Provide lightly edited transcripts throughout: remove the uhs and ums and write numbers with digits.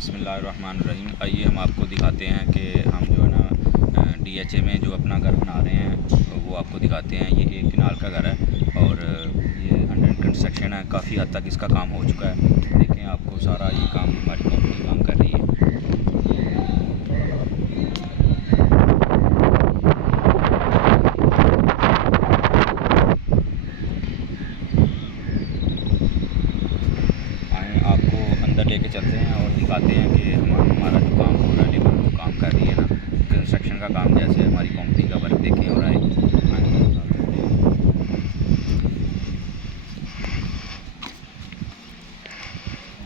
बिस्मिल्लाहिर्रहमानिर्रहीम। आइए हम आपको दिखाते हैं कि हम जो है ना DHA में जो अपना घर बना रहे हैं वो आपको दिखाते हैं। ये एक कनाल का घर है और ये अंडर कंस्ट्रक्शन है। काफ़ी हद तक इसका काम हो चुका है। देखें आपको सारा ये काम हमारी कंपनी काम कर रही है। आपको अंदर लेके चलते हैं और दिखाते हैं कि हमारा जो काम हो रहा है, लेबर जो काम कर रही है ना कंस्ट्रक्शन का काम, जैसे हमारी कंपनी का वर्क देखें हो रहा है।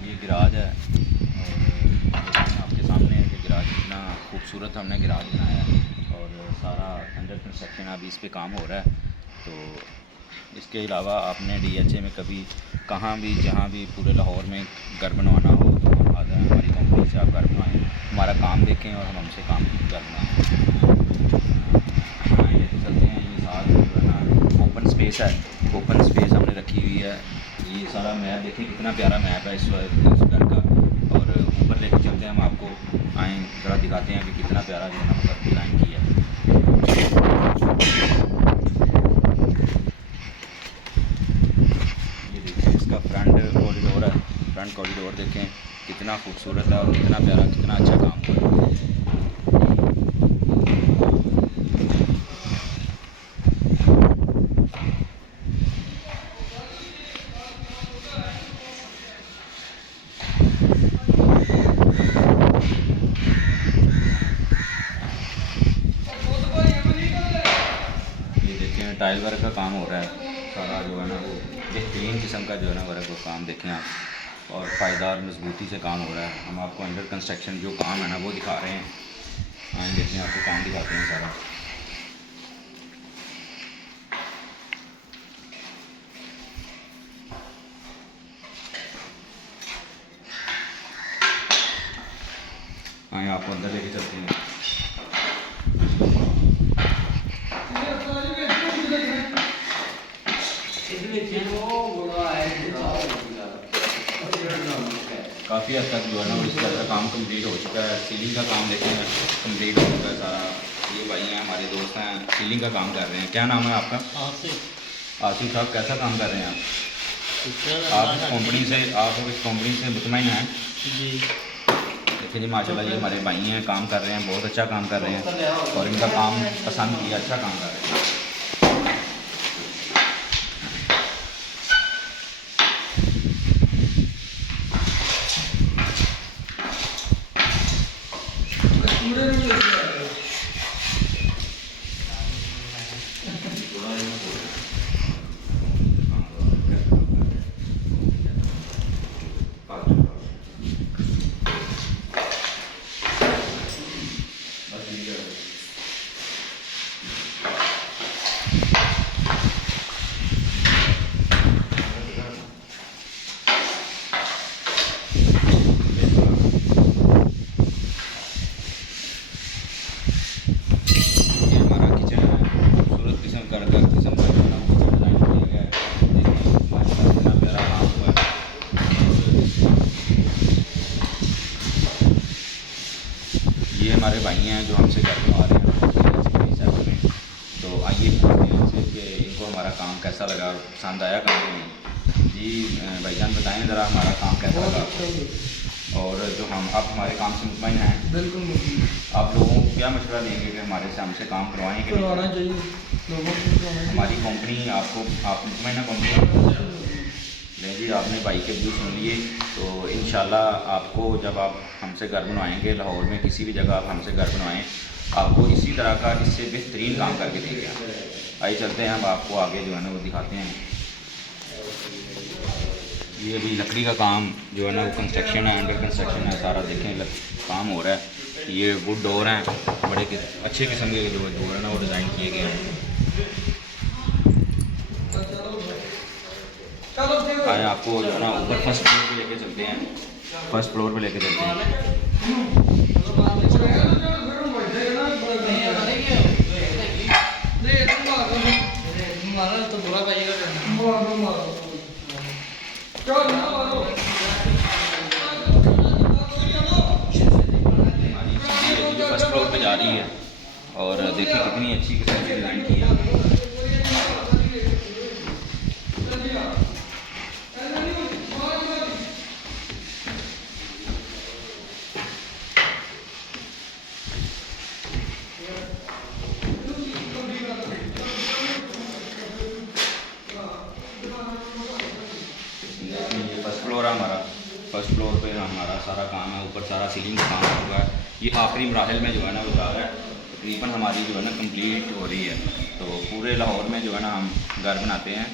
ये गिराज है और आपके सामने है कि गिराज कितना खूबसूरत हमने गिराज बनाया है और सारा अंडर कंस्ट्रक्शन अभी इस पर काम हो रहा है। तो इसके अलावा आपने DHA में कभी कहाँ भी जहाँ भी पूरे लाहौर में घर बनवाना हो तो हम आ जाएँ, हमारी कंपनी से आप घर बनवाएँ, हमारा काम देखें और हम हमसे काम कर बनाएँ। लेके चलते हैं। ये साथ जो है ना ओपन स्पेस है, ओपन स्पेस हमने रखी हुई है। ये सारा मैप देखें कितना प्यारा मैप है इस घर का। और ऊपर लेके चलते हैं हम आपको, आएँ ज़रा दिखाते हैं कि कितना प्यारा जो है ना मतलब डिज़ाइन किया है। फ्रंट कॉरिडोर देखें कितना खूबसूरत है और कितना प्यारा, कितना अच्छा काम हुआ है। ये देखें टाइल वर्क का काम हो रहा है सारा, जो है ना वो बेहतरीन किस्म का जो है ना वर्क वो काम देखें आप, और पायदार मजबूती से काम हो रहा है। हम आपको अंडर कंस्ट्रक्शन जो काम है ना वो दिखा रहे हैं। आए देखते हैं, आपको काम दिखाते हैं सारा। आए आपको अंदर लेके चलते हैं। काफ़ी हद तक जो है ना इस घर का काम कंप्लीट हो चुका है। सीलिंग का काम देखें कंप्लीट हो चुका है सारा। ये भाई हैं हमारे दोस्त हैं, सीलिंग का काम कर रहे हैं। क्या नाम है आपका? आसिफ साहब, कैसा काम कर रहे हैं आप इस कंपनी से मुतमईन हैं? जी देखिए जी माशाल्लाह, ये हमारे भाई हैं, काम कर रहे हैं, बहुत अच्छा काम कर रहे हैं और इनका काम पसंद किया, अच्छा काम कर रहे हैं। ये हमारे भाई हैं जो हमसे घर बनवा रहे हैं। तो आइए पूछते हैं इनसे कि इनको हमारा काम कैसा लगा, पसंद आया काम नहीं। जी भाईजान बताएं ज़रा हमारा काम कैसा लगा और जो हम आप हमारे काम से मुतमईन हैं? बिल्कुल। आप लोगों को क्या मशवरा देंगे कि हमारे से हमसे काम करवाएँ? करवाना चाहिए लोगों को। हमारी कंपनी आपको आप मुतमईन है कंपनी? नहीं जी, आपने भाई के व्यू सुन लिए। तो इंशाल्लाह आपको जब आप हमसे घर बनवाएंगे लाहौर में किसी भी जगह आप हमसे घर बनवाएं, आपको इसी तरह का इससे बेहतरीन काम करके देंगे। आइए चलते हैं, हम आपको आगे जो है ना वो दिखाते हैं। ये अभी लकड़ी का काम जो है ना वो कंस्ट्रक्शन है, अंडर कंस्ट्रक्शन है सारा। देखें काम हो रहा है। ये वुड डोर हैं, बड़े अच्छे किस्म के जो डोर है ना वो डिज़ाइन किए गए हैं। आए आपको जो है ना ऊपर फर्स्ट फ्लोर पे लेके चलते हैं। फर्स्ट फ्लोर पे लेके चलते हैं। तो बुरा पाइएगा। जा रही है और देखिए कितनी अच्छी किस्म की डिज़ाइन की है। ये फर्स्ट फ्लोर है हमारा। फर्स्ट फ्लोर पे हमारा सारा काम है, ऊपर सारा सीलिंग का काम हुआ है। ये आखिरी मराहल में जो है ना वो जा रहा है, तकरीबन हमारी जो है ना कंप्लीट हो रही है। तो पूरे लाहौर में जो है ना हम घर बनाते हैं।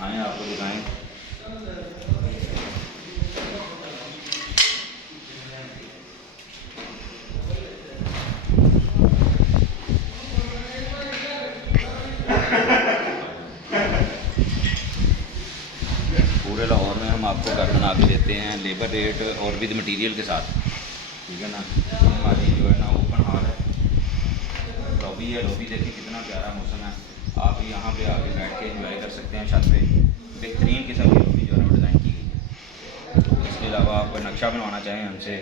आए आपको दिखाएं। पूरे लाहौर में हम आपको घर बना के देते हैं लेबर रेट और विद मटेरियल के साथ, ठीक है ना। ये हमारी जो है ना ओपन हॉल है, लॉबी है। लॉबी देखिए कितना प्यारा मौसम है, आप यहाँ पे आके बैठ के एंजॉय कर सकते हैं छत पे। बेहतरीन किस्म की लॉबी जो है ना डिज़ाइन की गई है। इसके अलावा आप नक्शा बनवाना चाहें हमसे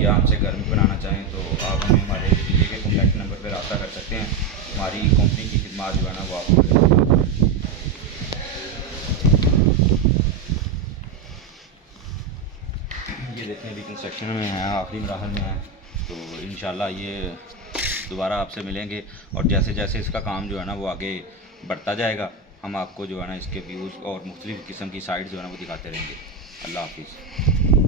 या हमसे घर में बनाना चाहें तो आप हमें हमारे दिए गए कॉन्टैक्ट नंबर पर रब्ता कर सकते हैं। हमारी कंपनी की खिदमत जो है ना वो आपको ये देखते हैं अभी कंस्ट्रक्शन में है, आखिरी मराहल में है। तो इंशाल्लाह ये दोबारा आपसे मिलेंगे और जैसे जैसे इसका काम जो है ना वो आगे बढ़ता जाएगा हम आपको जो है ना इसके व्यूज़ और मुख्तलिफ़ किस्म की साइट्स जो है ना वो दिखाते रहेंगे। अल्लाह हाफिज़।